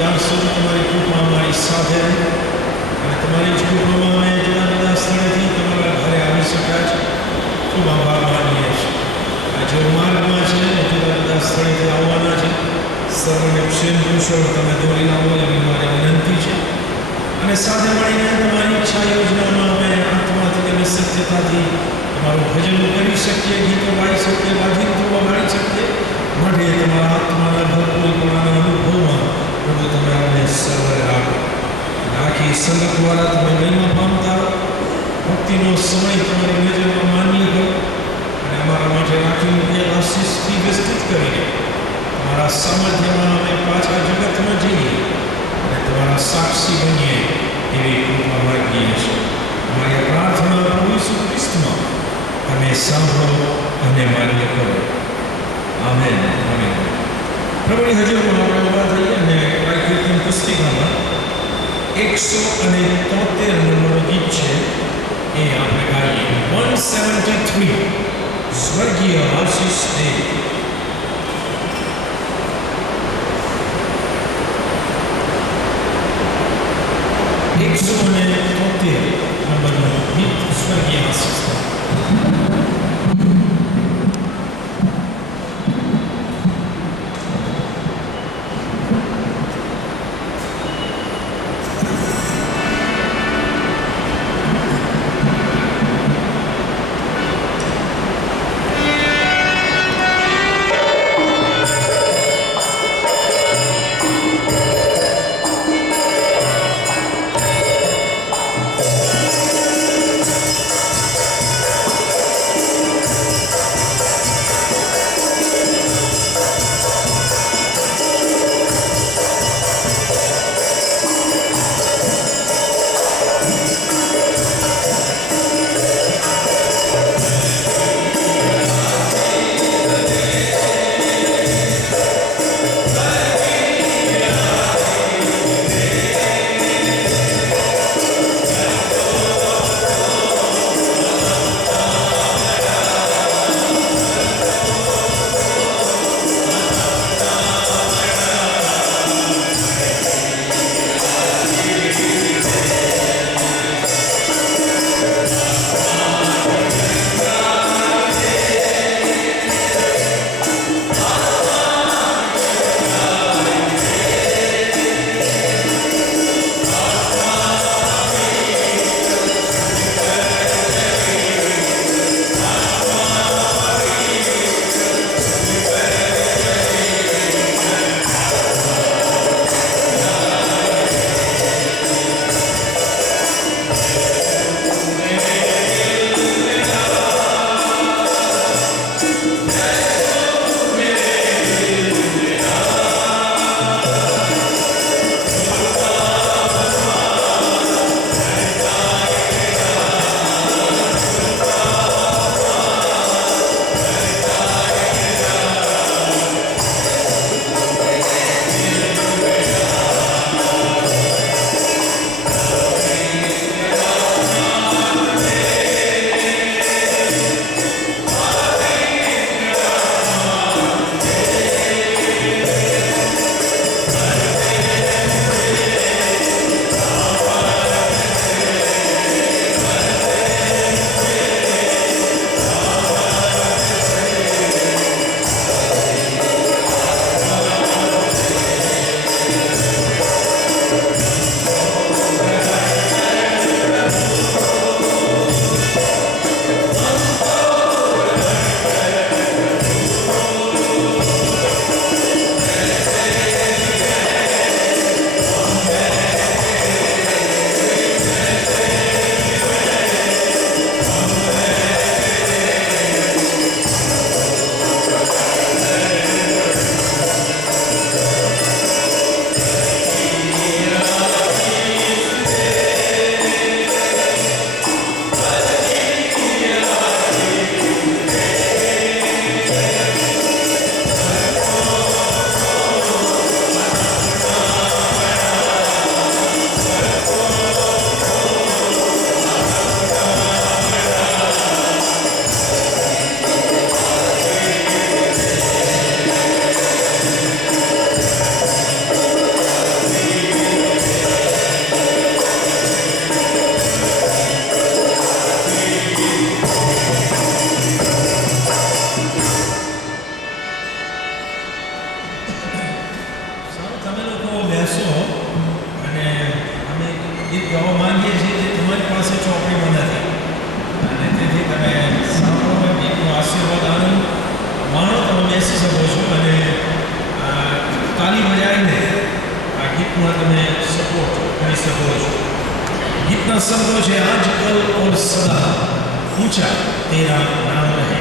ત્યાં સુધી તમારી કૃપા અમારી સાથે રહે અને તમારી જ કૃપામાં અમે જુદા જુદા સ્થળેથી તમારા ઘરે આવી શક્યા છે. ખૂબ આભાર માનીએ છીએ. આ જે માર્ગમાં છે જુદા જુદા સ્થળેથી આવવાના છે, સર્વને ક્ષેમ કુશળ તમે દોરી લાવો એવી મારી વિનંતી છે. અને સાથે મળીને તમારી ઈચ્છા યોજનામાં અમે આત્માથી અને સત્યતાથી તમારું ભજન કરી શકીએ, ગીતો ગાઈ શકીએ, વાજિંત્રો વગાડી શકીએ. માટે તમારા આત્માના ભરપૂરપણાના અનુભવમાં પ્રભુ તમે અમને સર્વરે રાખો. આખી સંગત દ્વારા તમે મહિમા પામતા ભક્તિનો સમય તમારી નજરમાં માન્ય કરો અને અમારા માટે રાખી મૂકેલા આશીષથી વિસ્તૃત કરીને તમારા સામર્થ્યમાં અમે પાછા જગતમાં જઈએ અને તમારા સાક્ષી બનીએ એવી કૃપા માગીએ છીએ. અમારી પ્રાર્થના પ્રભુ ઈસુ ખ્રિસ્તમાં તમે સાંભળો અને માન્ય કરો. આમેન. આમેન. પ્રભુની હજુરમાં આપણે ઉભા થઈએ અને આ કીર્તન પુસ્તિકામાં 173 નંબરનું ગીત છે એ આપણે ગાઈએ. 173 સ્વર્ગીય આશીષ દે. એકસો અને 73 નંબરનું ગીત સ્વર્ગીય આશીષ દે. બેસી શકો છો અને તાલી બજાવીને આ ગીતમાં તમે સપોર્ટ કરી શકો છો. ગીતના શબ્દો છે આજકલ ઓર સદા ઊંચા તેરા નામ રહે.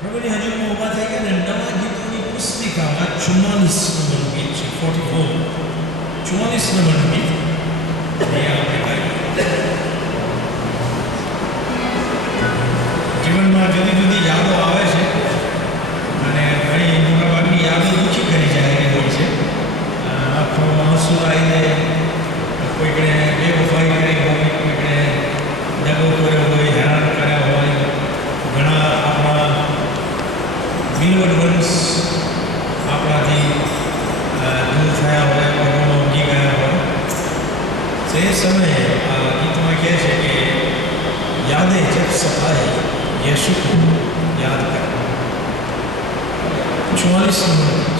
પ્રભુની હજુરમાં ઊભા થઈ ગયા ને નવા ગીતોની પુસ્તિકામાં 44 નંબરનું ગીત છે 44 નંબરનું ગીત એ આપણે ગાઈએ. જીવનમાં જુદી જુદી યાદો આવે છે અને ઘણી મોટાભાગની યાદો દુઃખી કરી જાય એવી હોય છે. આંખો આંસુ આવી જાય, કોઈકને બેવફાઈ કરી હોય, કોઈકને દગો કર્યો હોય, હેરાન કર્યા હોય, ઘણા આપણા બિલવડ વંશ આપણાથી દૂર થયા હોય, કોઈનો ઊંઘી ગયા હોય. તો એ સમયે આ ગીતમાં કહે છે કે યાદે જબ સતાએ यीशु को याद कर. 44 नंबर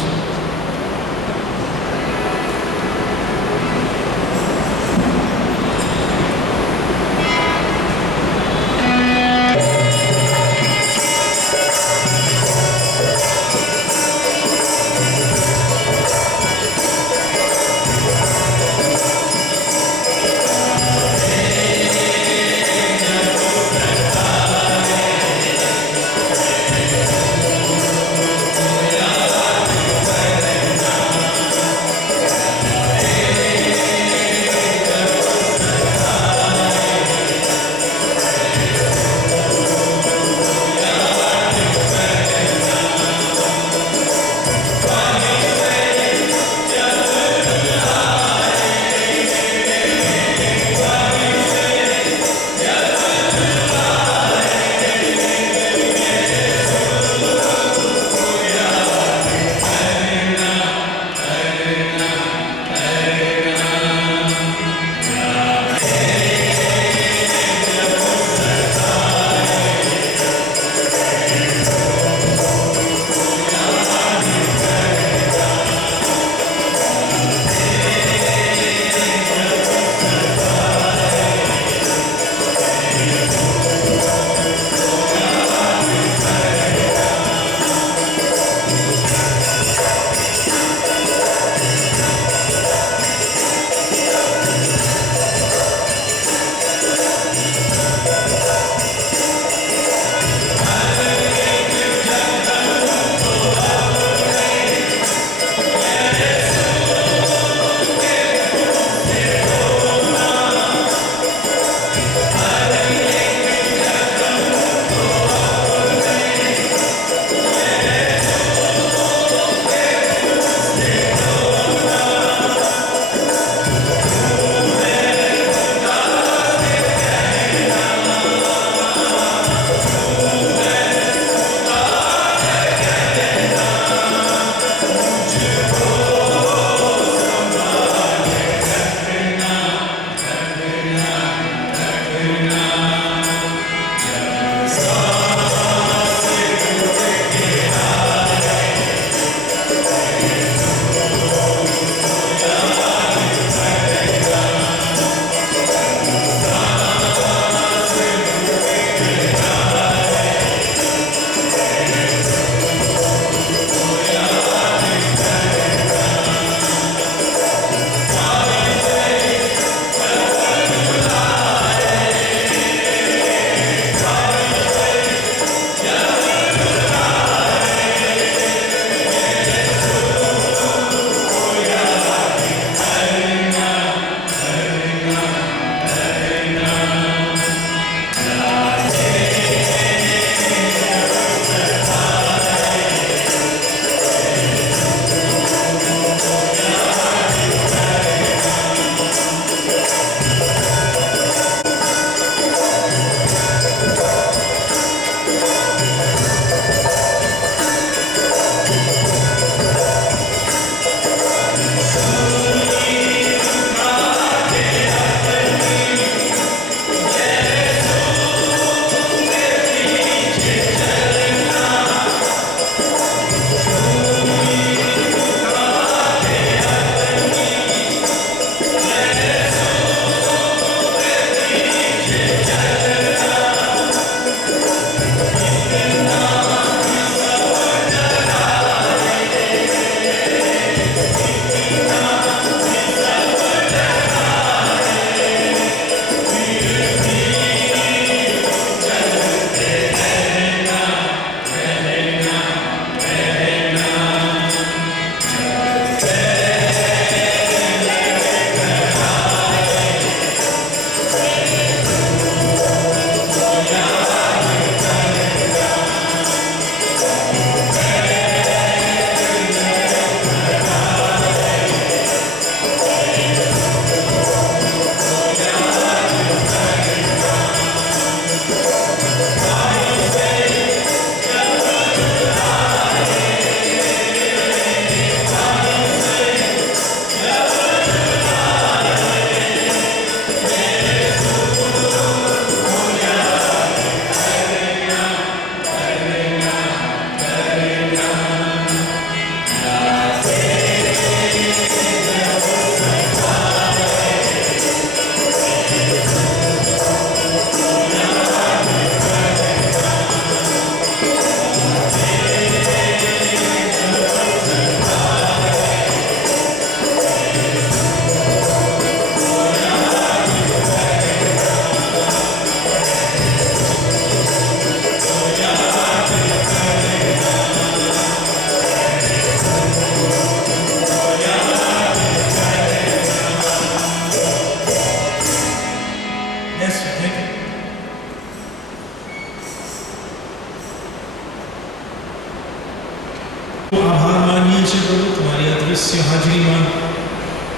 અદૃશ્ય હાજરીમાં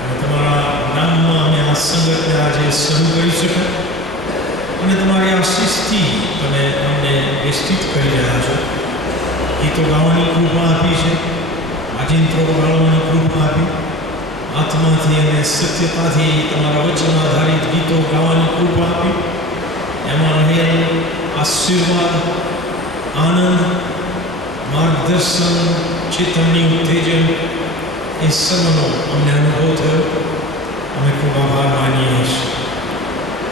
અને તમારા નામમાં અમે આ સંગતને આજે શરૂ કરી શકાય અને તમારી આશીષથી તમે અમને વિસ્તૃત કરી રહ્યા છો. ગીતો ગાવાની કૃપા આપી છે, આજિંત્રો ગાળવાની કૃપા આપી, આત્માથી અને સત્યતાથી તમારા વચન આધારિત ગીતો ગાવાની કૃપા આપી. એમાં રહેલ આશીર્વાદ, આનંદ, માર્ગદર્શન, ચેતવણી, ઉત્તેજન એ સર્વનો અમને અનુભવ થયો. અમે ખૂબ આભાર માનીએ છીએ.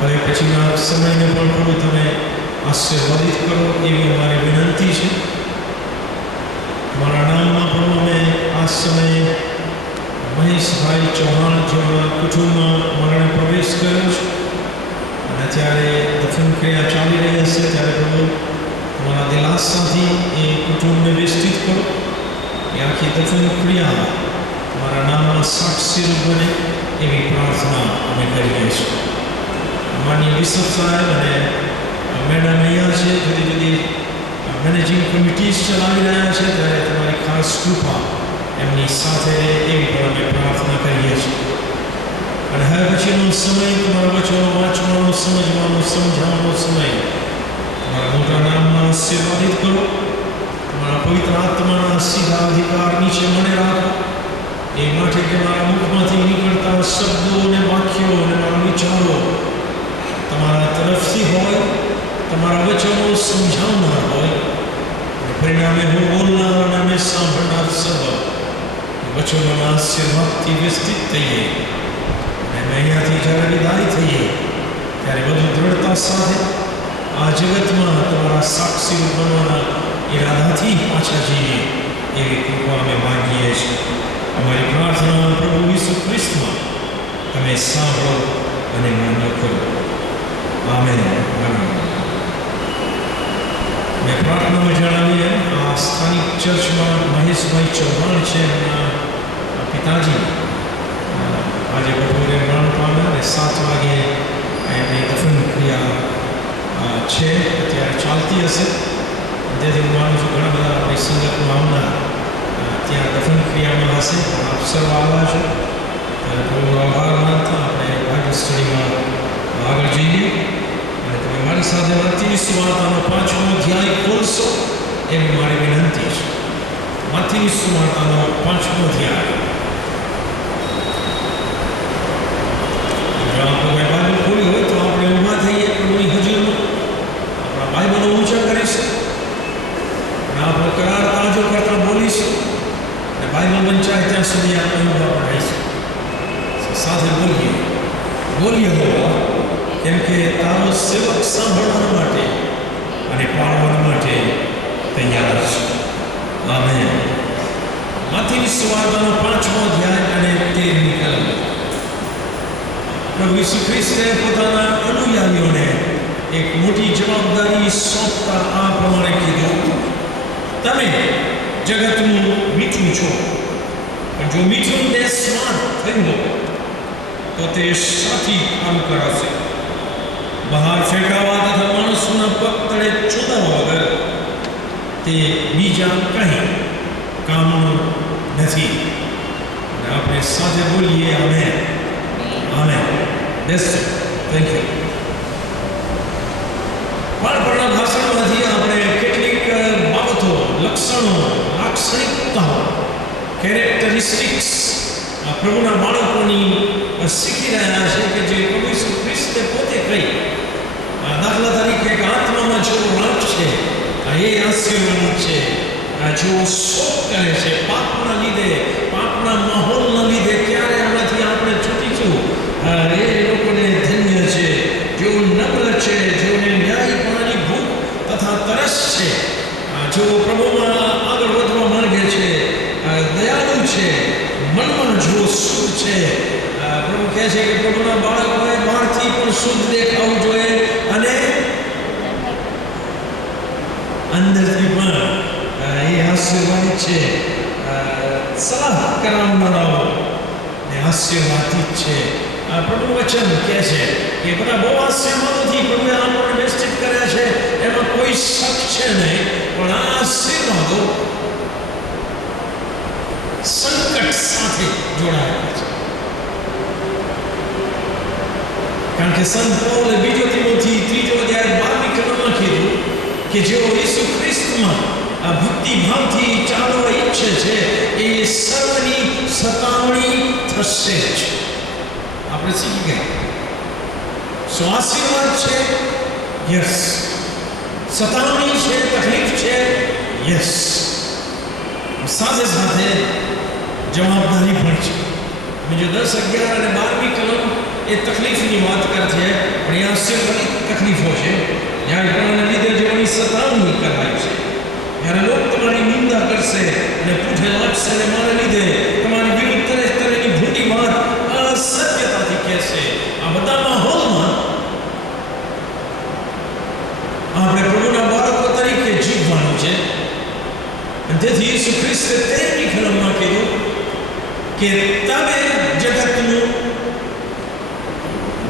હવે પછીના સમયને પણ થોડું તમે આશીર્વાદિત કરો એવી અમારી વિનંતી છે. તમારા નામમાં પણ અમે આ સમયે મહેશભાઈ ચૌહાણ જેવા કુટુંબમાં મરણે પ્રવેશ કર્યો છે અને ત્યારે દફન ક્રિયા ચાલી રહી હશે ત્યારે પ્રભુ તમારા દિલાસાથી એ કુટુંબને વિસ્તૃત કરો. એ આખી દફન ક્રિયા તમારા નામમાં સાક્ષી બને એવી પ્રાર્થના અમે કરીએ છીએ. માનનીય બિશપ સાહેબ અને મેડમ અહીંયા છે, જુદી જુદી મેનેજિંગ કમિટીઝ ચલાવી રહ્યા છે, ત્યારે તમારી ખાસ કૃપા એમની સાથે એવી પણ અમે પ્રાર્થના કરીએ છીએ. અને હવે પછીનો સમય તમારા વચનો વાંચવાનો, સમજવાનો, સમજાવવાનો સમય તમારા મોટા નામમાં આશીર્વાદિત કરો. તમારા પવિત્ર આત્માના સીધા અધિકાર નીચે મને રાખો. એ માટે કે મારા મુખમાંથી નીકળતા શબ્દો અને વાક્યો અને મારા વિચારો તમારા તરફથી હોય, તમારા વચનો સમજાવનાર હોય અને પરિણામે હું બોલનાર અને અમે સાંભળનાર સર્વ વચનોના આશીર્વાદથી વિસ્તૃત થઈએ અને અહીંયાથી જ્યારે વિદાય થઈએ ત્યારે વધુ દ્રઢતા સાથે આ જગતમાં તમારા સાક્ષી બનવાના ઈરાદાથી પાછા જઈએ એવી કૃપા અમે માંગીએ છીએ. અમારી પ્રાર્થના પ્રભુ ઈસુ ખ્રિસ્તમાં તમે સાંભળો અને માન્ય કરો. આમેન. મેં પ્રાર્થનામાં જણાવીએ આ સ્થાનિક ચર્ચમાં મહેશભાઈ ચૌહાણ છે, એમના પિતાજી આજે બપોરે મરણ પામ્યા અને 7 વાગે એમની દફન ક્રિયા છે અત્યારે ચાલતી હશે. તેથી હું માનું છું ઘણા બધા આપણી સંગતમાં આવનાર ત્યાં દફન ક્રિયામાં હશે. આપ સર્વ આવ્યા છો ત્યારે બહુ આભાર માનતા આપણે બાઇબલ સ્ટડીમાં આગળ જઈએ અને તમે મારી સાથે માથીની સુવાર્તાનો 5મો અધ્યાય ખોલશો એવી મારી વિનંતી છે. માથીની સુવાર્તાનો 5મો અધ્યાય. આપણે બાઇબલ ખોલી હોય તો આપણે ઊભા થઈએ પ્રભુની હજુરમાં, આપણા બાઇબલો ઊંચા કરીશું અને આપણો કરાર તાજો કરતા બોલીશું અને બાઇબલ વંચાય ત્યાં સુધી આપણે ઊભા પડાઈશું. સાથે બોલીએ હોવા કેમ કે તારો સેવક સાંભળવા માટે અને પાળવા માટે તૈયાર છે. આમેન. માથીની સુવાર્તાનો 5મો અધ્યાય અને 13મી કલમ. પ્રભુ ઈસુ ખ્રિસ્તે પોતાના અનુયાયીઓને એક મોટી જવાબદારી સોંપતા આ પ્રમાણે કીધું, તમે જગતનું મીઠું છો, પણ જો મીઠું બેસ્વાદ થયું તો તે શાથી કામ કરાશે? બહાર ફેંકાવા તથા માણસોના પગ તળે ચોદાવા વગર તે બીજા કંઈ કામનું નથી. આપણે સાથે બોલીએ આમેન. આમેન. બેસો. Thank you. બાળપણના ભાષણમાંથી આપણે કેટલીક બાબતો, લક્ષણો, લાક્ષણિકતાઓ, કેરેક્ટરિસ્ટિક્સ પ્રભુના બાળકોની શીખી રહ્યા છે કે જે પ્રભુ ઈસુ ખ્રિસ્તે પોતે કહી. દાખલા તરીકે એક આત્મામાં જેવો રંગ છે એ આશીર્વાદ છે. જેઓ શોક કરે છે પાપના લીધે, પાપના માહોલના લીધે ક્યારે આનાથી આપણે છૂટીશું એ લોકોને ધન્ય છે. જેઓ નમ્ર છે, જેઓને ન્યાયપણાની ભૂખ તથા તરસ છે, જેઓ પ્રભુમાં આગળ વધવા માંગે છે, દયાળુ છે, મનમાં જેઓ શુદ્ધ છે. પ્રભુ કહે છે કે પ્રભુના બાળકોએ બહારથી પણ શુદ્ધ દેખાવું જોઈએ અને અંદરથી પણ એ આશીર્વાદિત છે. સલાહ કરાવનારાઓ ને આશીર્વાદિત છે. પ્રભુ વચન કહે છે કે બધા બહુ આશીર્વાદોથી પ્રભુએ આપણને વ્યસ્તિત કર્યા છે, એમાં કોઈ શક છે નહીં. પણ આ આશીર્વાદો સંકટ જોડાયેલા છે. કારણ કે સંત પૌલે બીજો તિમોથી 3 અધ્યાય 12મી કલમમાં કીધું કે જેઓ ઈસુ ખ્રિસ્તમાં આ ભક્તિ ભાવથી ચાલવા ઈચ્છે છે એ સર્વની સતાવણી થશે જ. આપણે શીખી ગયા. સો આશીર્વાદ છે, યસ. સતાવણી છે, તકલીફ છે, યસ. સાથે સાથે જવાબદારી પણ છે. બીજો 10, 11 અને 12મી કલમ એ તકલીફની વાત કરે છે, પણ એ આશીર્વાદિત તકલીફો છે. જ્યારે કોના લીધે જેઓની સતાવણી કરાય છે, જ્યારે લોકો તમારી નિંદા કરશે અને પૂઠે લાગશે અને મારા લીધે તમારી વિરુદ્ધ તરહની ભૂંડી વાત અસત્યતાથી કહેશે, આ બધા માહોલમાં આપણે પ્રભુના બાળકો તરીકે જીવવાનું છે. તેથી ઈસુ ખ્રિસ્તે 13મી કલમમાં કીધું કે તમે જગતનું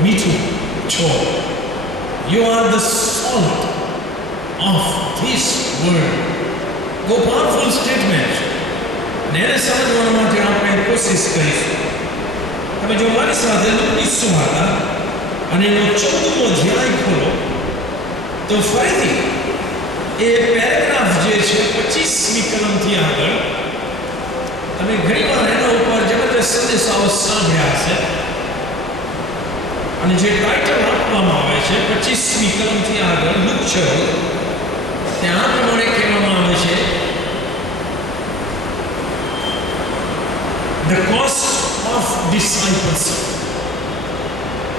મીઠું છો. You are the salt of this world. બહુ પાવરફુલ સ્ટેટમેન્ટ છે. અને એને સમજવા માટે આપણે કોશિશ કરીશું. તમે જો મારી સાથે લુકની સુવાર્તા અને એનો 14મો અધ્યાય ખોલો તો ફરીથી એ પેરેગ્રાફ જે છે 25મી કલમથી આગળ તમે ઘણીવાર એના ઉપર જબરદસ્ત સંદેશાઓ સાંભળ્યા હશે. અને જે ટાઇટલ આપવામાં આવે છે 25મી કલમથી આગળ લુક 14, ત્યાં પ્રમાણે કહેવામાં આવે છે ધ કોસ્ટ ઓફ ડિસાઇપલ્સશિપ.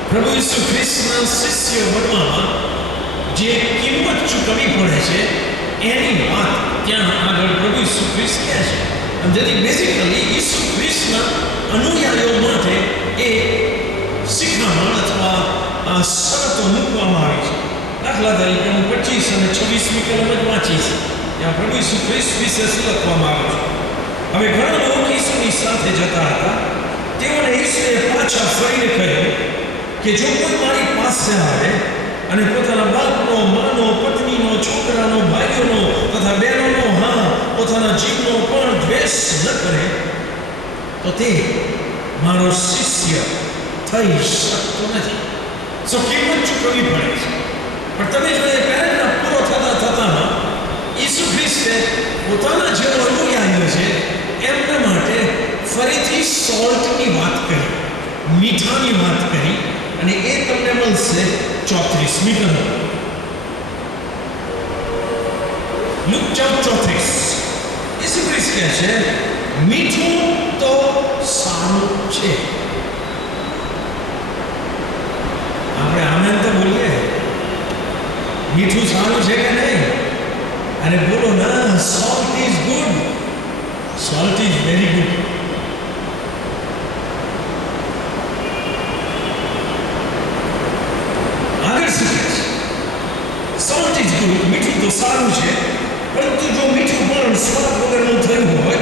પ્રભુ ઈસુ ખ્રિસ્તના શિષ્ય બનવામાં જે કિંમત ચૂકવવી પડે છે એની વાત ત્યાં આગળ પ્રભુ ઈસુ ખ્રિસ્ત કહે છે. અને જેથી બેઝિકલી ઈસુ ખ્રિસ્તના અનુયાયીઓ માટે એ શિખામણ અથવા શરતો મૂકવામાં આવી છે. દાખલા તરીકે હું 25 અને 26મી કલમ જ વાંચીશ. ત્યાં પ્રભુ ઈસુ ખ્રિસ્ત વિશે શું લખવામાં આવ્યું છે. હવે ઘણા લોકો ઈસુની સાથે જતા હતા. તેઓને ઈસુએ પાછા ફરીને કહ્યું કે જો કોઈ મારી પાસે આવે અને પોતાના બાપનો, માનો, પત્નીનો, છોકરાનો, ભાઈઓનો તથા બહેનોનો, હા પોતાના જીવનો પણ દ્વેષ ન કરે તો તે મારો શિષ્ય થઈ શકતો નથી. સો કિંમત ચૂકવવી પડે છે. પણ તમે જો એ પેરેગ્રાફ પૂરો થતાં ઈસુ ખ્રિસ્તે પોતાના જે અનુયાયીઓ છે એમના માટે ફરીથી સોલ્ટની વાત કરી, મીઠાની વાત કરી. અને એ તમને મળશે 34મી કલમ. લુક 14:34. ઈસુ ખ્રિસ્ત કહે છે મીઠું તો સારું છે. આપણે આનંદ તો બોલીએ મીઠું સારું છે કે નહીં? અને બોલો ના, salt is good. Salt is very good. આગળ શું કહે છે? Salt is good. મીઠું તો સારું છે, પરંતુ જો મીઠું પણ સ્વાદ વગરનું થયું હોય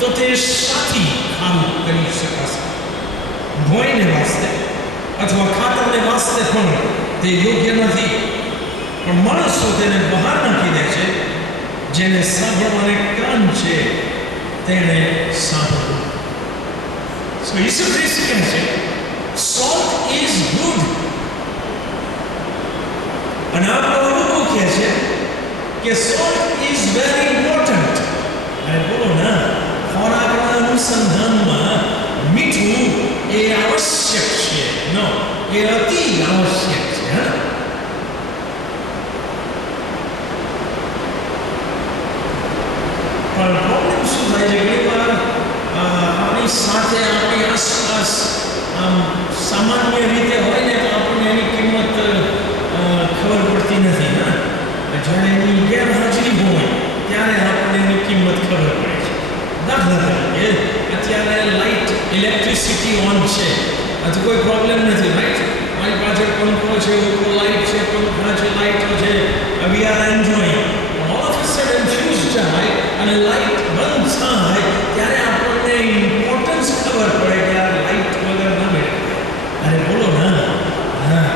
તો તે શાથી ખારું કરી શકાશે? ભોયને વાસ્તે અથવા ખાતરને વાસ્તે પણ તે યોગ્ય નથી. પણ માણસો તેને બહાર નાખી દે છે. જેને સાંભળવાને કાન છે તેને સાંભળવું. સો ઈસુ ખ્રિસ્ત કહે છે salt is good. અને આપણો અનુભવ કહે છે કે salt is very important. અને બોલો ના, ખોરાકના અનુસંધાનમાં મીઠું એ આવશ્યક છે. નો, એ અતિ આવશ્યક છે. હા, પણ પ્રોબ્લેમ શું થાય છે? ઘણી વાર આપણી સાથે આપણી આસપાસ સામાન્ય રીતે હોય ને તો આપણને એની કિંમત ખબર પડતી નથી. હા, જ્યારે એની ગેરહાજરી હોય ત્યારે આપણને એની કિંમત ખબર પડે છે. દાખલા તરીકે અત્યારે લાઇટ, ઇલેક્ટ્રિસિટી ઓન છે, આ તો કોઈ પ્રોબ્લેમ નથી, રાઈટ? મારી પાછળ પંખો છે, ઉપર લાઇટ છે, પંખા છે, લાઇટો છે, we are enjoying. All of a sudden fuse જાય અને લાઇટ બંધ થાય ત્યારે આપણને ઇમ્પોર્ટન્સ ખબર પડે કે આ લાઇટ વગર ના બેઠે. અરે બોલો ના, હા.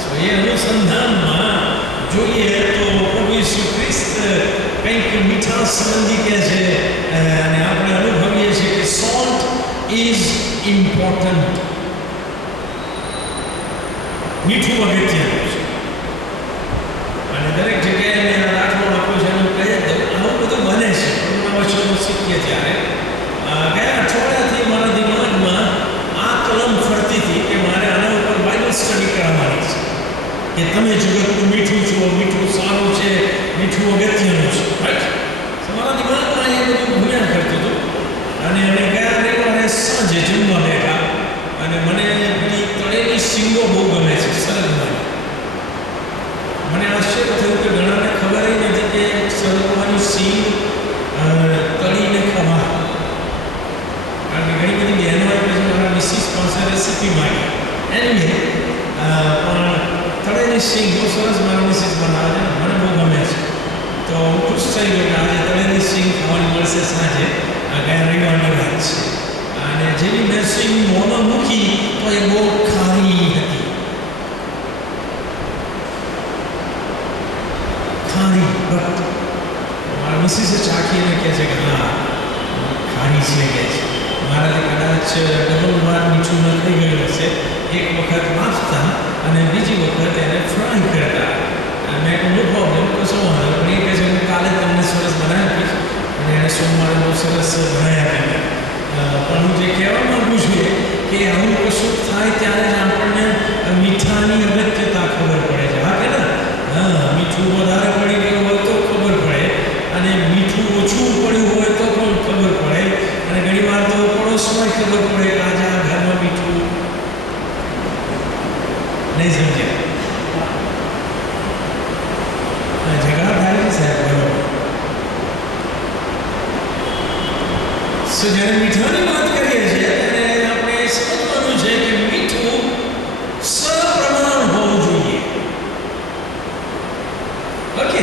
સો એ અનુસંધાનમાં જોઈએ તો પ્રભુ ઈસુ ખ્રિસ્ત કંઈક મીઠા સંબંધી કહે છે. અને આપણે અનુભવીએ છીએ કે સોલ્ટ ઇઝ મીઠું અગત્યનું છે. અને દરેક જગ્યાએ મેં આ દાખલો આપ્યો છે એનું કહી દઉં. આવું બધું બને છે. કોરોના વચ્ચે શીખીએ ત્યારે ગયા અઠવાડિયાથી મારા દિમાગમાં આ કલમ ફરતી હતી કે મારે આના ઉપર બાઇબલ સ્ટડી કરવાની છે કે તમે જગતનું મીઠું છો, મીઠું સારું છે, મીઠું અગત્યનું છે. રાઈટ? મારા દિમાગમાં એ બધું ભૂલ્યા કરતું હતું. અને અમે ગયા રવિવારે સાંજે જમવા બેઠા અને મને બધી તળેલી શીંગો બહુ ગમે છે સરગવાની. મને આશ્ચર્ય થયું કે ઘણાને ખબર નથી કે સરગવાની શીંગ તળીને ખવાય. કારણ કે ઘણી બધી બહેનો પછી મારા મિસિસ પાસે રેસીપી માંગી. એની પણ તળેલી શીંગ બહુ સરસ મારા મિસિસ બનાવે છે, મને બહુ ગમે છે. તો હું ખુશ થઈ ગયો કે આજે તળેલી શીંગ ખાવાની મળશે સાંજે. ગયા રવિવારની વાત છે. અને જેવી મેં શીંગ મોંમાં મૂકી તો એ બહુ ખારી હતી. ખારી બટ મારા મિસિસે ચાખીને કહે છે કે હા ખારી છે કે છે. મારાથી કદાચ ડબલ વાર મીઠું ન થઈ ગયું હશે. એક વખત નાખતા અને બીજી વખત એને ફ્રાય કરતા. મેં નો પ્રોબ્લેમ, કશો વાંધો પણ એ કહે છે હું કાલે તમને સરસ બનાવી આપીશ. અને એને સોમવારે બહુ સરસ બનાવી આપી. પણ હું જે કહેવા માંગુ છું કે આવું કશું થાય ત્યારે જ આપણને મીઠાની અગત્યતા ખબર પડે છે. હા કે ને? હા, મીઠું વધારે પડી ગયું હોય તો ખબર પડે અને મીઠું ઓછું પડ્યું હોય તો પણ ખબર પડે. અને ઘણી વાર તો પડોશમાં ખબર પડે કે આજે આ ઘરમાં મીઠું નહીં સમજ્યા. ઝઘડા થાય છે સાહેબ, બરોબર. જ્યારે મીઠાની વાત કરીએ છીએ ત્યારે આપણે સમજવાનું છે કે મીઠું સપ્રમાણ હોવું જોઈએ. ઓકે?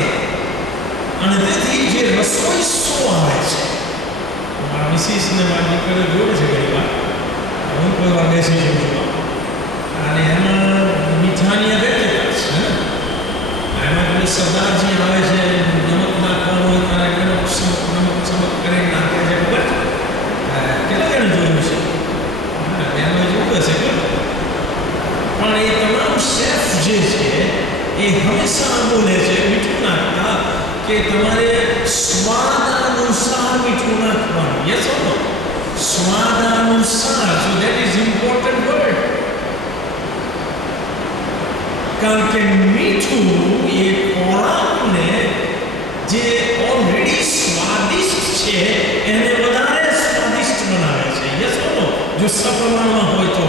અને તેથી જે રસોઈ શો આવે છે, મારા મિસિસને મારી દીકરીઓ જોડે છે ઘણી વાર, હું કોઈ વાર બેસી જઉં છું અને એમાં મીઠાની અગત્યતા છે. એમાં કોઈ સરદારજી આવે છે, નમક નાખવાનું હોય ત્યારે નમક ચમક કરીને નાખે છે. ખબર કેટલા જણ જોયું છે? એમાં જોયું હશે કે પણ એ તમામ શેફ જે છે એ હંમેશા બોલે છે મીઠું નાખતા કે તમારે સ્વાદ અનુસાર મીઠું નાખવાનું. યસ ઓર નો? સ્વાદ અનુસાર. So that is important word. કારણ કે મીઠું એ ખોરાકને જે ઓલરેડી સ્વાદિષ્ટ છે એને વધારે સ્વાદિષ્ટ બનાવે છે. યસ ઓર નો? જો સપ્રમાણમાં હોય તો.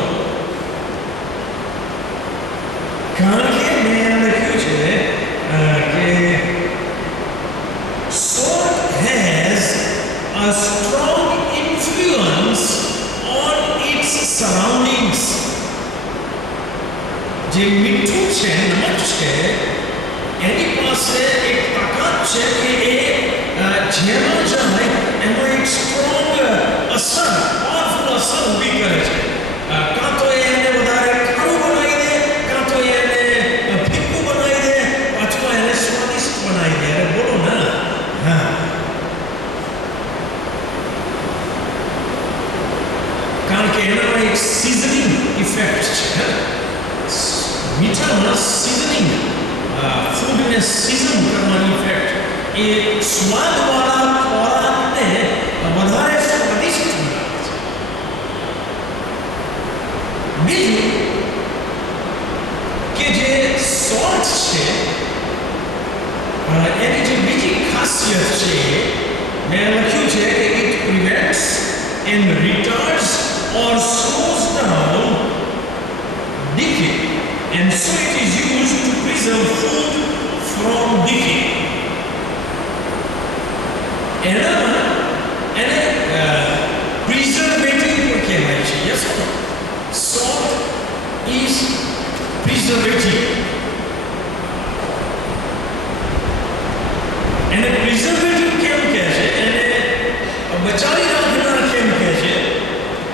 કારણ કે મેં લખ્યું છે કે salt has a strong influence on its surroundings. જે મીઠું છે, નમક છે, એની પાસે એક તાકાત છે કે એ જેમાં જાય એમાં એક સ્ટ્રોંગ અસર, પાવરફુલ અસર ઊભી કરે છે. કાં તો એને વધારે ખારું બનાવી દે, કાં તો એને ફીકું બનાવી દે, અથવા એને સ્વાદિષ્ટ બનાવી દે. અરે બોલો ને. હા, કારણ કે એનામાં એક સિઝનિંગ ઇફેક્ટ છે. મીઠામાં સિઝનિંગ, ફૂડને સિઝન કરવાની ઇફેક્ટ એ સ્વાદવાળા ખોરાકને વધારે સ્વાદિષ્ટ બનાવે છે. બીજું કે જે સોલ્ટ છે એની જે બીજી ખાસિયત છે મેં લખ્યું છે કે it prevents and retards or slows down decay. And so it is used to preserve food from decay. એને preservative પણ કહેવાય છે. Yes or no? Salt is preservative. એને preservative કેમ કહે છે? એને બચાવી રાખનાર કેમ કહે છે?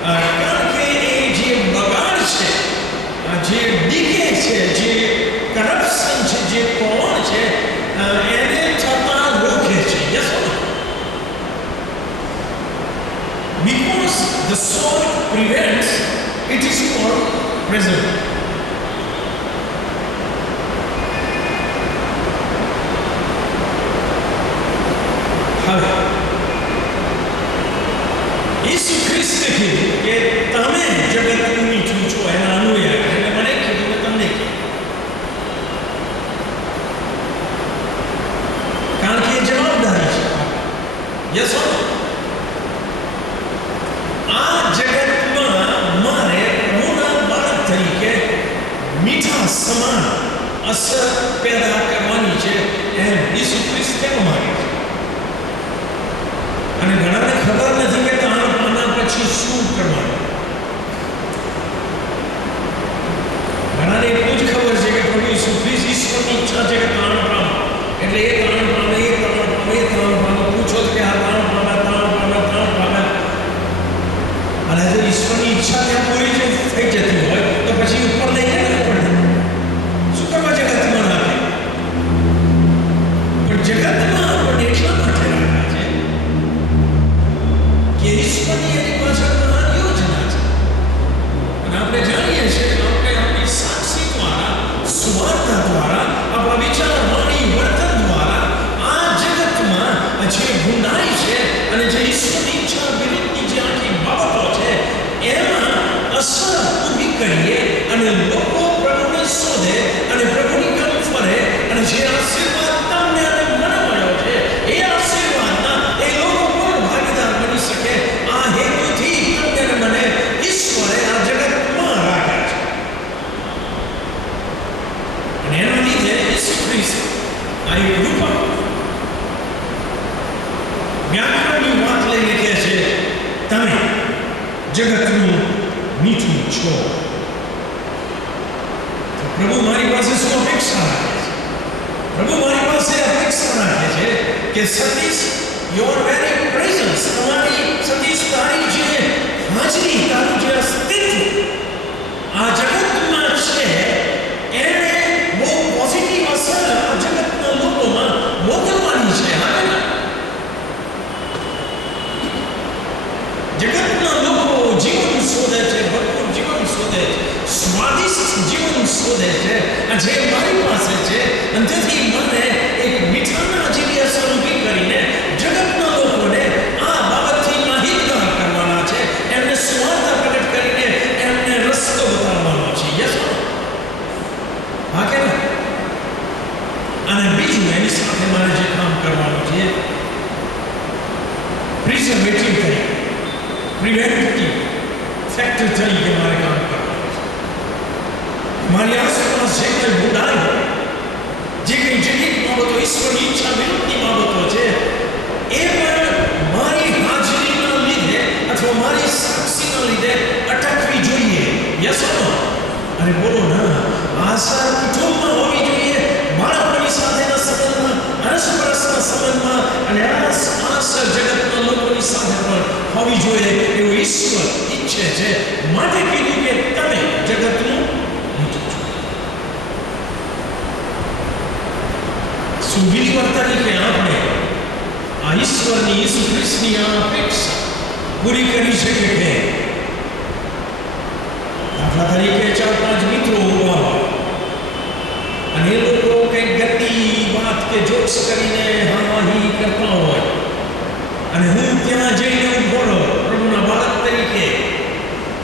કારણ કે એ જે બગાડ છે, જે ડીકે છે, જે કરપ્શન છે, જે કોણ છે, એને થતા રોકે છે. Yes or no? Because the salt prevents, it is called preservative. હવે ઈસુ ખ્રિસ્તે કીધું કે તમે જગતનું મીઠું છો, એના અનુયાયી. એટલે મને કીધું કે તમને કીધું, કારણ કે એ જવાબદારી છે. યસ, આ જગતમાં મારે પ્રભુના બાળક તરીકે મીઠા સમાન અસર પેદા કરવાની છે, એમ ઈસુ ખ્રિસ્ત કહેવા માંગે છે. અને ઘણાને ખબર નથી કે આના પછી શું કરવાનું. ઘણાને એટલું જ ખબર છે કે પ્રભુ ઈસુ ખ્રિસ્ત ઈશ્વરની ઈચ્છા છે કે તાણ પામે, એટલે એ તાણ પામે, એ તાણ પામે, એ તાણ પામે. પૂછો કે આ તાણ પામે, તાણ પામે, તાણ પામે. અને જો ઈશ્વરની ઈચ્છા ત્યાં પૂરી થઈ જતી હોય તો પછી ઉપર લઈ જાય પડે. શું કરવા જગતમાં રાખે? પણ જગતમાં આપણને એટલા માટે રાખ્યા છે કે ઈશ્વરની એની પાછળ મહાન યોજના છે. અને આપણે જાણીએ છીએ કે આપણે આપણી સાક્ષી દ્વારા, સુવાર્તા દ્વારા, આપણા વિચાર, વાણી, વર્તન દ્વારા આ જગતમાં જે ગુનાઈ છે અને જે ઈશ્વરની ઈચ્છા વિરુદ્ધની જે આખી બાબતો છે એમાં અસર ઊભી કરીએ અને લોકો પ્રભુને શોધે અને પ્રભુની કમ ફરે અને જે આશીર્વાદ તમને અને મને મળ્યો છે એ આશીર્વાદના એ લોકો પણ ભાગીદાર બની શકે. આ હેતુથી તમને અને મને ઈશ્વરે આ જગતમાં રાખ્યા છે. અને એના લીધે ઈસુ ખ્રિસ્ત આ એક રૂપક વ્યાકરણની વાત લઈને કહે છે, તમે જગતનું મીઠું છો. તો પ્રભુ મારી પાસે શું અપેક્ષા રાખે છે? પ્રભુ મારી પાસે અપેક્ષા રાખે છે કે સતીશ, યોર વેરી પ્રેઝન્સ, તમારી સતીશ, તારી જે હાજરી, તારું જે અસ્તિત્વ આ જગતમાં છે એને બહુ પોઝિટિવ અસર આ જગતના લોકોમાં મોકલવાની છે. જગતના લોકો જીવન શોધે છે, ભરપૂર જીવન શોધે છે, સ્વાદિષ્ટ જીવન શોધે છે, જે મારી પાસે છે. અને તેથી મને એક મીઠાના જેવી અસર ઊભી કરીને જગતના લોકોને આ બાબતથી માહિતગાર કરવાના છે, એમને સુવાર્તા પ્રગટ કરીને એમને રસ્તો બતાવવાનો છે. યસ, હા કે ના? અને બીજું એની સાથે મારે જે કામ કરવાનું છે પ્રિઝર્વેટિવ તરીકે, પ્રિવેન્ટિવ ફેક્ટર તરીકે મારે કામ કરવાનું છે. મારી આસપાસ જે કંઈ બુરાઈ હોય, જે કંઈ જટિલ બાબતો, ઈશ્વરની ઈચ્છા વિરુદ્ધની બાબતો છે એ પણ મારી હાજરીના લીધે અથવા મારી સાક્ષીના લીધે અટકવી જોઈએ. યસ, અરે બોલો ના. આશા કુટુંબમાં હોવી જોઈએ, બાળકોની સાથેના સંબંધમાં, અરસપરસના સંબંધમાં, અને આશા જગતના લોકોની સાથે પણ હોવી જોઈએ એવું ઈશ્વર ઈચ્છે છે. માટે કીધું કે તમે જગતનું મીઠું છો. સુબિલીવર તરીકે આપણે આ ઈશ્વરની, ઈસુ ખ્રિસ્તની આ અપેક્ષા પૂરી કરી શકીએ કે દાખલા તરીકે 4-5 મિત્રો ઉભા હોય અને એ લોકો કંઈક ગંદી વાત કે જોક્સ કરીને હાવાહી કરતા હોય અને હું ત્યાં જઈને ઉભો રહું પ્રભુના બાળક તરીકે,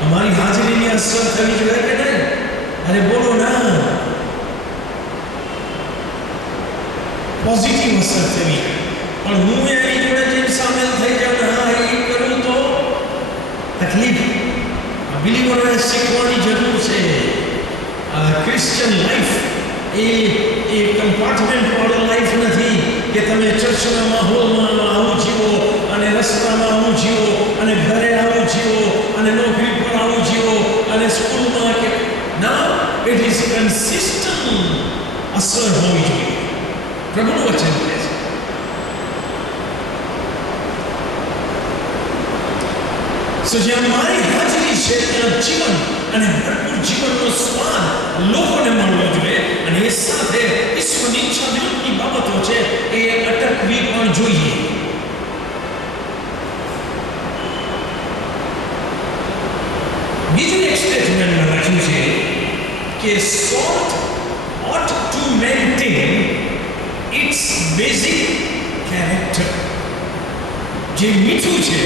અમારી હાજરીની અસર થવી જોઈએ કે નહીં? અરે બોલો ના. પોઝિટિવ અસર થવી. પણ હું એની જોડે જઈને સામેલ થઈ જાઉં, હા એ કરું તો તકલીફ. બિલીવરોએ શીખવાની જરૂર છે. ક્રિશ્ચિયન લાઈફ એ કમ્પાર્ટમેન્ટ વાળો લાઈફ નથી કે તમે ચર્ચના માહોલમાં આવું જીવો અને રસ્તામાં આવું જીવો અને ઘરે આવું જીવો અને નોકરી પર આવું જીવો અને સ્કૂલમાં કે ના. ઇટ ઇઝ કન્સિસ્ટન્ટ અસર હોવી જોઈએ. પ્રભુનું વચન કહે છે. સો જ્યાં મારી હાજરી છે ત્યાં જીવન અને ભરપૂર જીવનનો સ્વાદ લોકોને મળવો જોઈએ અને એ સાથે ઈશ્વરની ઈચ્છા વિરુદ્ધની બાબતો છે એ અટકવી પણ જોઈએ. બીજું એક સ્ટેટમેન્ટમાં લખ્યું છે કે salt ought to maintain its basic character. જે મીઠું છે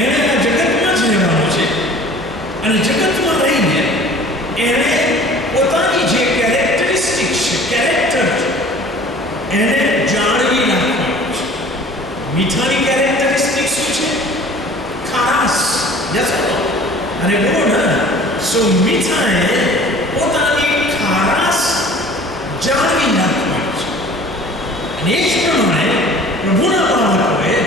એણે આ જગતમાં જ રહેવાનું છે અને જગતમાં રહીને એણે પોતાની જે કેરેક્ટરિસ્ટિક છે, કેરેક્ટર છે, એને જાળવી રાખવાનું છે. મીઠાની કેરેક્ટરિસ્ટિક શું છે? ખારાશ. અને બોલો ને, સો મીઠાએ પોતાની ખારાશ જાળવી રાખવાની છે. અને એ જ પ્રમાણે પ્રભુના બાળકોએ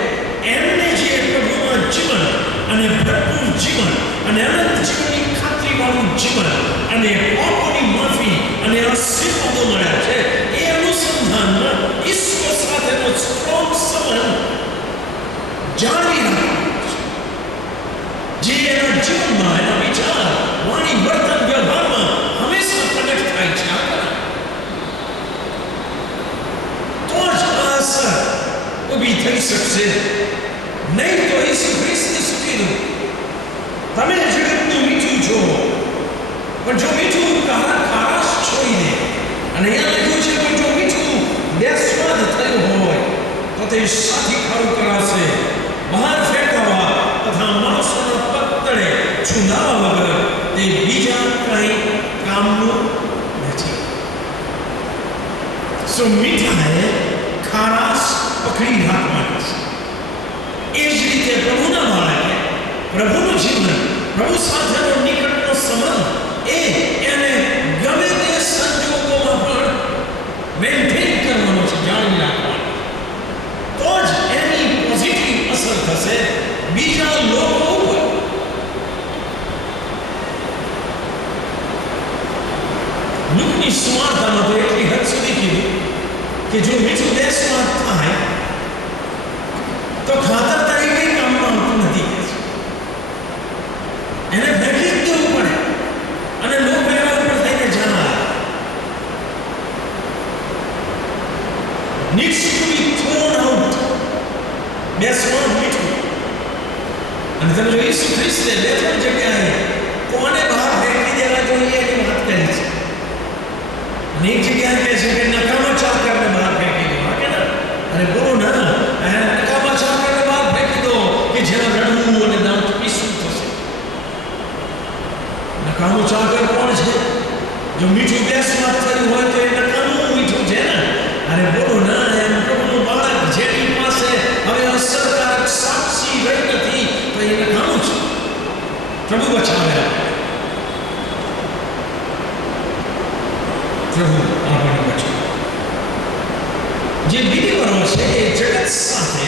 એમને જે પ્રભુમાં જીવન અને ભરપૂર જીવન અને અનંત જીવનની ખાતરીવાળું જીવન અને પાપોની માફી અને આશીર્વાદો મળ્યા છે, એ અનુસંધાનમાં ઈશ્વર સાથેનો સ્ટ્રોંગ સંબંધ જાળવી રાખવાનો છે, જે એના જીવનમાં, એના વિચાર, વાણી, વર્તન, વ્યવહારમાં હંમેશા પ્રગટ થાય છે. તો જ આ અસર ઊભી થઈ શકશે. નહીં તો ઈસુ ખ્રિસ્તે શું કીધું? તમે જગતનું મીઠું છો, પણ જો મીઠું ખારાશ છોડી દે, અને અહીંયા લખ્યું છે કે જો મીઠું બેસ્વાદ થયું હોય તો તે સાથી ખારું કરાશે, બહાર ફેંકાવા તથા માણસોના પગ તળે છુંદાવા વગર તે બીજા કંઈ કામનું નથી. સો મીઠાએ ખારાશ પકડી રાખવાની છે. એ જ રીતે પ્રભુના બાળકે પ્રભુનું જીવન, પ્રભુ સાથેનો નિકટનો સંબંધ એને ગમે તે સંજોગોમાં પણ મેન્ટેન કરવાનો છે, જાળવી રાખવાનો. તો જ એની પોઝિટિવ અસર થશે બીજા લોકો ઉપર. લુકની સુવાર્તામાં તો એટલી હદ સુધી કીધું કે જો મીઠું બેસ્વાદ થાય તો ખાતર તરીકે કામમાં આવતું નથી. એને ફેંકી જ દેવું પડે અને લોકો એના ઉપર થઈને જવા needs to be thrown out. બેસ્વાદ મીઠું. અને તમે જો ઈસુ ખ્રિસ્તે બે ત્રણ જગ્યાએ કોને બહાર ફેંકી દેવા જોઈએ એની વાત કરી છે. અને એક જગ્યાએ કહે છે કે નકામા ચાકરને બહાર ફેંકી દો. હા કે ના? અરે બોલો ના, નકામા ચાકરને બહાર ફેંકી દો કે જેના રડવું અને દાંત પીસવું થશે. નકામું ચાકર કોણ છે? જો મીઠું બેસ્વાદ થયું હોય તો એ નકામું મીઠું છે ને. અરે બોલો ના, એમ પ્રભુનું બાળક જેની પાસે હવે અસરકારક સાક્ષી રહી નથી તો એ નકામું છે. પ્રભુ બચાવે. પ્રભુ આપણને બચાવે. જે બિલીવરો છે એ જગત સાથે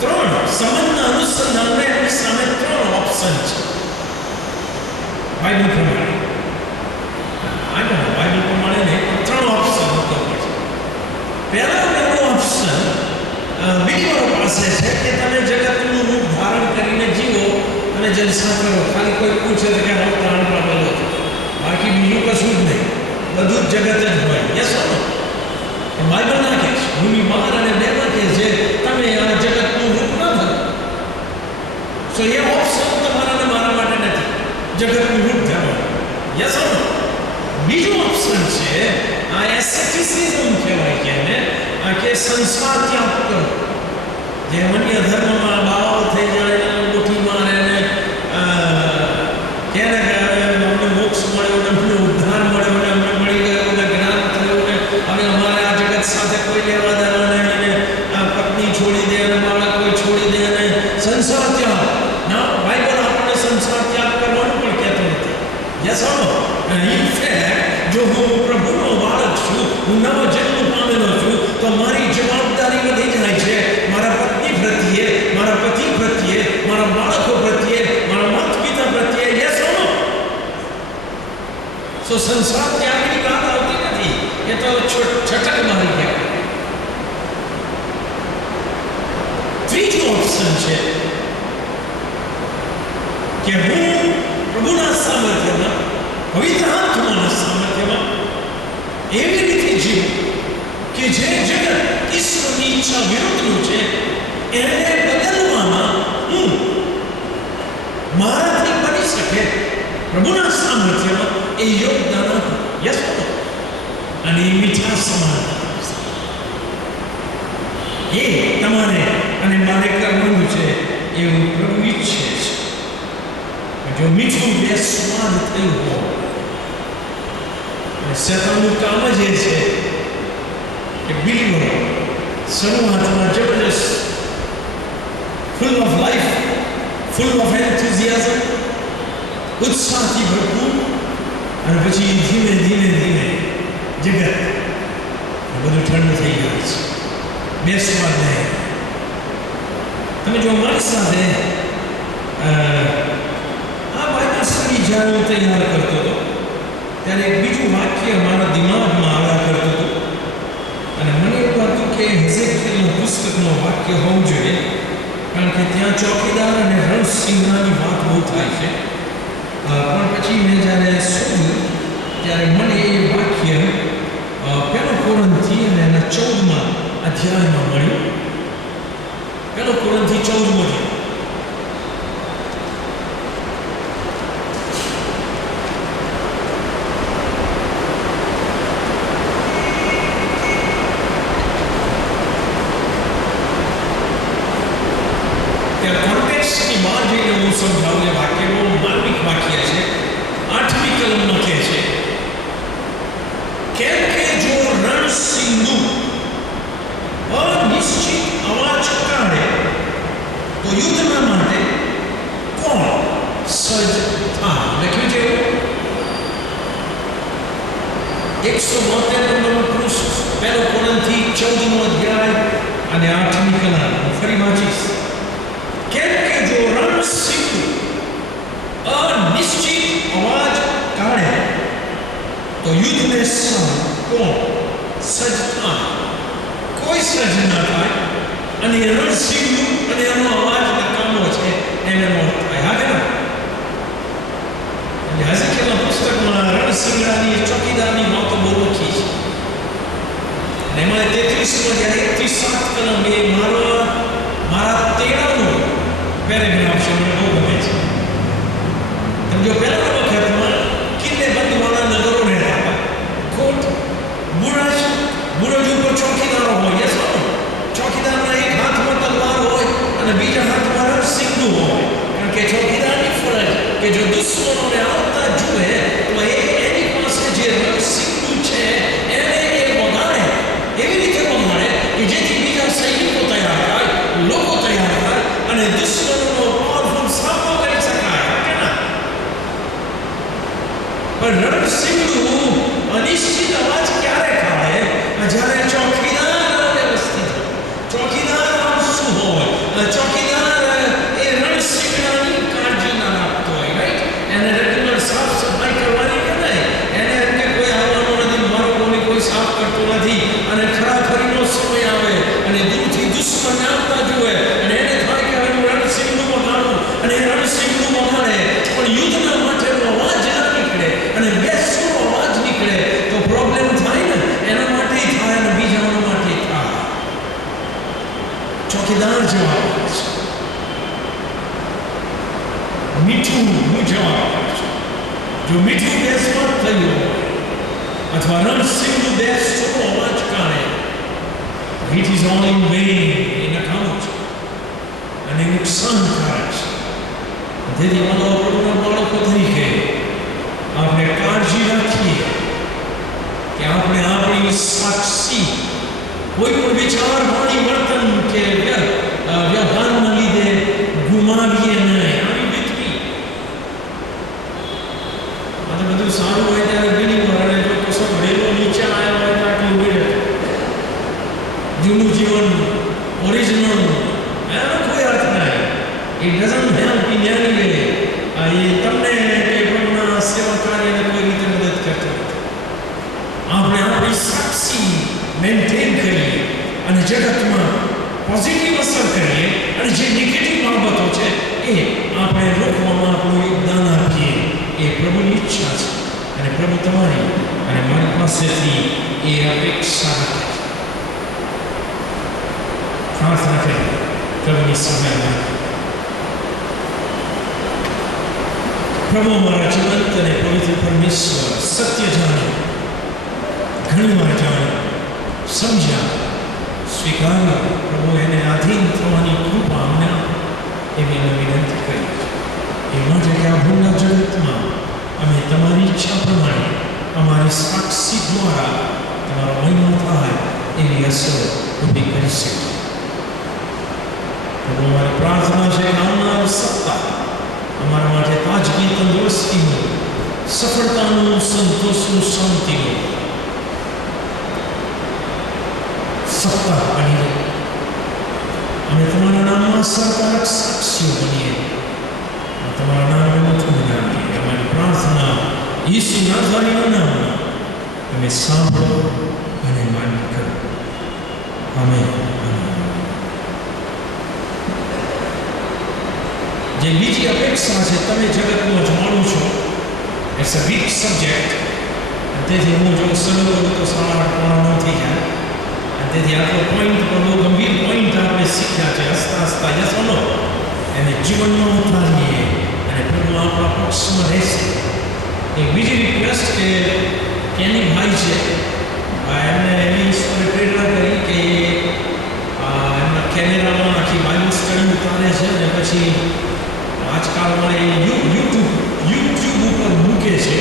ત્રણ સંબંધના અનુસંધાનમાં એમની સામે ત્રણ ઓપ્શન છે. બાઇબલ પ્રમાણે બાઇબલ પ્રમાણે નહીં, ત્રણ ઓપ્શન મૂકવા પડશે. પહેલો ઓપ્શન બિલીવરો પાસે છે કે તમે જગતનું રૂપ ધારણ કરીને જીવો અને જલસા કરો. ખાલી કોઈ પૂછે તો કે હું પ્રાણ પામેલો છું, બાકી બીજું કશું જ નહીં, બધું જ જગત જ હોય. Yes or no? બાઇબલ ના કહે છે, ભૂમિ બહાર અને બેમાં કહે છે તમે આ જગતનું રૂપ ના ધરો. સો એ ઓપ્શન તમારા ને મારા માટે નથી, જગતનું રૂપ ધરવાનું. યસ ઓર નો? બીજું ઓપ્શન છે આ એસેટિસિઝમ કહેવાય છે એને, આ કે સંસાર ત્યાગ કરો. જે અન્ય ધર્મમાં બાવાઓ થઈ જાય, મુઠ્ઠી મારે ને કહે ને કે અમને મોક્ષ મળ્યો ને અમને ઉદ્ધાર મળ્યો ને અમને મળી ગયો ને જ્ઞાન થયું ને હવે અમારે આ જગત સાથે કોઈ લેવા દેવા નહીં ને પત્ની છોડી દે અને બાળક કોઈ છોડી દે અને સંસાર ત્યાગ. ના, બાઇબલ આપણને સંસાર ત્યાગ કરવાનું પણ કહેતો નથી. Yes or no? ઇનફેક્ટ જો હું પ્રભુનો બાળક છું, હું નવો જન્મ પામેલો છું, તો મારી જવાબદારી વધી જાય છે મારા પત્ની પ્રત્યે, મારા પતિ પ્રત્યે, મારા બાળકો પ્રત્યે, મારા માતા પિતા પ્રત્યે. યસ ઓર નો? સો સંસાર ત્યાગની વાત આવતી નથી, એ તો છટક મારી કહેવાય. ત્રીજું ઓપ્શન છે કે હું પ્રભુના સામર્થ્યમાં, પવિત્ર આત્માના સામર્થ્યમાં એવી રીતે જીવું કે જે જગત ઈશ્વરની ઈચ્છા વિરુદ્ધનું છે એને બદલવામાં હું મારાથી બની શકે પ્રભુના સામર્થ્યમાં એ યોગદાન આપું. યસ ઓર નો? અને એ મીઠા સમાન એ તમારે અને એવું પ્રભુ ઈચ્છે છે. જો મીઠું બેસ્વાદ થયું હોય, અને શેતાનનું કામ જ એ છે કે બિલીવર શરૂઆતમાં જબરજસ્ત full of life, full of enthusiasm, ઉત્સાહથી ભરપૂર, અને પછી ધીમે ધીમે ધીમે જગત બધું ઠંડુ થઈ જાય છે, બેસવા નહીં. તમે જો મારી સાથે આ બાઇબલ સ્ટડી જ્યારે હું તૈયાર કરતો હતો ત્યારે એક બીજું વાક્ય મારા દિમાગમાં આવ્યા કરતું હતું, અને મને એવું હતું કે હેઝેકીએલના પુસ્તકનું વાક્ય હોવું જોઈએ, કારણ કે ત્યાં ચોકીદાર અને રણસિંહાની વાત બહુ થાય છે. પણ પછી મેં જ્યારે શોધ્યું ત્યારે મને એ વાક્ય પહેલો કોરિન્થી અને એના 14મા અધ્યાયમાં મળ્યું. પહેલો કોરિન્થી 14મો અધ્યાય. સમજાવું એ વાક્ય બહુ માર્મિક વાક્ય છે. 8મી કલમમાં કહે છે, કેમ કે જો રણસિંધુ અનિશ્ચિત અવાજ કાઢે તો યુદ્ધના માટે કોણ સજ્જ થાય? લખ્યું છે 172 નંબરનો પૃષ્ઠ, પહેલો કોરિન્થી 14મો અધ્યાય અને 8મી કલમ. ફરી વાંચીશ. કેમ કે જો રણસિંધુ અનિશ્ચિત અવાજ કાઢે તો યુદ્ધને કોણ સજ્જ થાય? કોઈ સજ્જ ના થાય, અને રણસિંધુ અને એનો અવાજ નકામો છે એને મોત થાય. હા કે ના? હેઝેકીએલના પુસ્તકમાં રણસિંગાની ચોકીદારની વાતો બહુ લખી છે, અને એમાં 33મો અધ્યાય 1-7 કલમ એ મારા તેડાનું પેરેગ્રાફ છે, મને બહુ ગમે છે. તમે જો પહેલા વખતમાં કિલ્લે બંધવાળા નગરો રહેતા હતા, કોટ બુરજ ઉપર ચોકીદારો હોય. Yes no? ચોકીદારના એક હાથમાં તલવાર હોય અને બીજા હાથમાં રણસિંધુ હોય, કારણ કે ચોકીદારની ફરજ કે જો દુશ્મનોને આવતા જુએ તો એની પાસે જે રણસિંધુ છે એને એ વગાડે, એવી રીતે વગાડે કે જેથી બીજા સૈનિકો તૈયાર થાય, લોકો તૈયાર થાય, અને દુશ્મનોનો પાવરફુલ સામનો કરી શકાય. કે ના? પણ રણસિંધુ અનિશ્ચિત અવાજ ક્યારે કાઢે? જ્યારે ચોકીદાર વ્યવસ્થિત હોય, ચોકીદાર શું હોય, ચોકીદાર એ રણસિંહની કાળજી ના રાખતો હોય, રાઈટ? એને રેગ્યુલર સાફ સફાઈ કરવાની કે નહીં, એને એમ કે કોઈ આવવાનું નથી, મારો કોઈ સાફ કરતો નથી, અને ખરાખરીનો સમય આવે અને દૂરથી દુશ્મન આવતા જુએ અને એને થાય કે હું રણસિંહનું વગાડું, અને રણસિંહનું વગાડે પણ યુદ્ધના માટેનો અવાજ ના નીકળે, અને બેસનો અવાજ નીકળે તો પ્રોબ્લેમ થાય ને, એના માટે થાય અને બીજાના માટે થાય. ચોકીદાર જવાબ આપે છે, મીઠું જવાબ આપે છે. જો મીઠું બેસમાં થયું હોય અથવા રણસિંહનો બેસનો અવાજ કાઢે, it is all in vain, એ નકામું છે અને નુકસાનકારક છે. તેથી પ્રભુના બાળકો તરીકે આપણે કાળજી રાખીએ કે આપણે આપણી સાક્ષી કોઈ પણ વિચાર, વાણી, વર્તન કે વ્યવહારના લીધે ગુમાવીએ નહીં. આવી વીતવી આ તો બધું સારું હોય ત્યારે બિલીવર, અને જો કશો ભરેલો નીચે આવ્યા હોય તો આટલું ઉભી જૂનું જીવન ઓરિજિનલ એનો કોઈ અર્થ નહીં. It doesn't help in any way. એ તમને કે પ્રભુના સેવા કાર્યને કોઈ રીતે મદદ કરતો નથી. આપણે આપણી સાક્ષી મેન્ટેન કરીએ અને જગતમાં પોઝિટિવ અસર કરીએ, અને જે નેગેટિવ બાબતો છે એ આપણે રોકવામાં આપણું યોગદાન આપીએ. એ પ્રભુની ઈચ્છા છે, અને પ્રભુ તમારી અને મારી પાસેથી એ અપેક્ષા રાખે છે. પ્રાર્થના કરીએ પ્રભુની સહાયમાં. પ્રભુ અમારા જીવંત અને પવિત્ર પરમેશ્વર, સત્ય જાણ્યું, ઘણી વાર જાણ્યું, સમજ્યા, સ્વીકાર્યો. પ્રભુ એને આધીન થવાની કૃપા અમને એ પ્રભુ અમારી પ્રાર્થના છે કે આવનાર સપ્તાહ અમારા માટે તાજગી, તંદુરસ્તીનું, સફળતાનું, સંતોષનું, શાંતિનું સપ્તાહ બની રહે અને તમારા નામમાં અસરકારક સાક્ષીઓ બનીએ, તમારા નામને મોટું બનાવીએ. અમારી પ્રાર્થના ઈસુ નાઝારીના નામમાં તમે સાંભળો અને માન્ય કરો. આમેન. જે બીજી અપેક્ષા છે, તમે જગતમાં જાણો છો, ઇટ્સ અ વીક સબ્જેક્ટ. તેથી હું જો શરૂ કરું તો 8:30 થઈ જાય. તેથી આટલો પોઈન્ટ પર બહુ ગંભીર પોઈન્ટ આપણે શીખ્યા છે. હસતા હસતા યસોનો એને જીવનમાં ઉતારીએ અને પ્રભુ આપણા પક્ષમાં રહેશે. એક બીજી રિક્વેસ્ટ કે કેની ભાઈ છે, એમને એવી ઈશ્વરે પ્રેરણા કરી કે એમના કેમેરામાં આખી બાઇબલ સ્ટડી ઉતારે છે અને પછી આજકાલમાં એ યુટ્યુબ ઉપર મૂકે છે.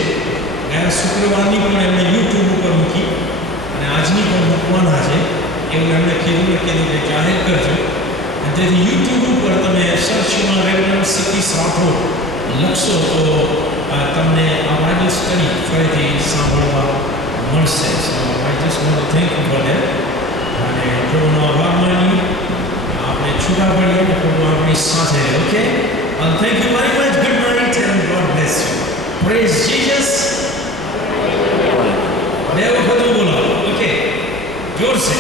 ગયા શુક્રવારની પણ એમને યુટ્યુબ ઉપર મૂકી અને આજની પણ મૂકવાના છે એવું એમણે કીધું કે જાહેર કરજો. અને તેથી યુટ્યુબ ઉપર તમે સર્ચમાં રેવરન્ડ સતીશ રાઠોડ લખશો તો તમને આ બાઇબલ સ્ટડી ફરીથી સાંભળવા મળશે. So I just want to thank you for that. અને પ્રભુનો આભાર માની આપણે છૂટા પડીએ તો પ્રભુ આપણી સાથે રહે. Okay, and thank you very much. Good night and God bless you. Praise Jesus. બે વખત બોલો. ઓકે, જોર સે.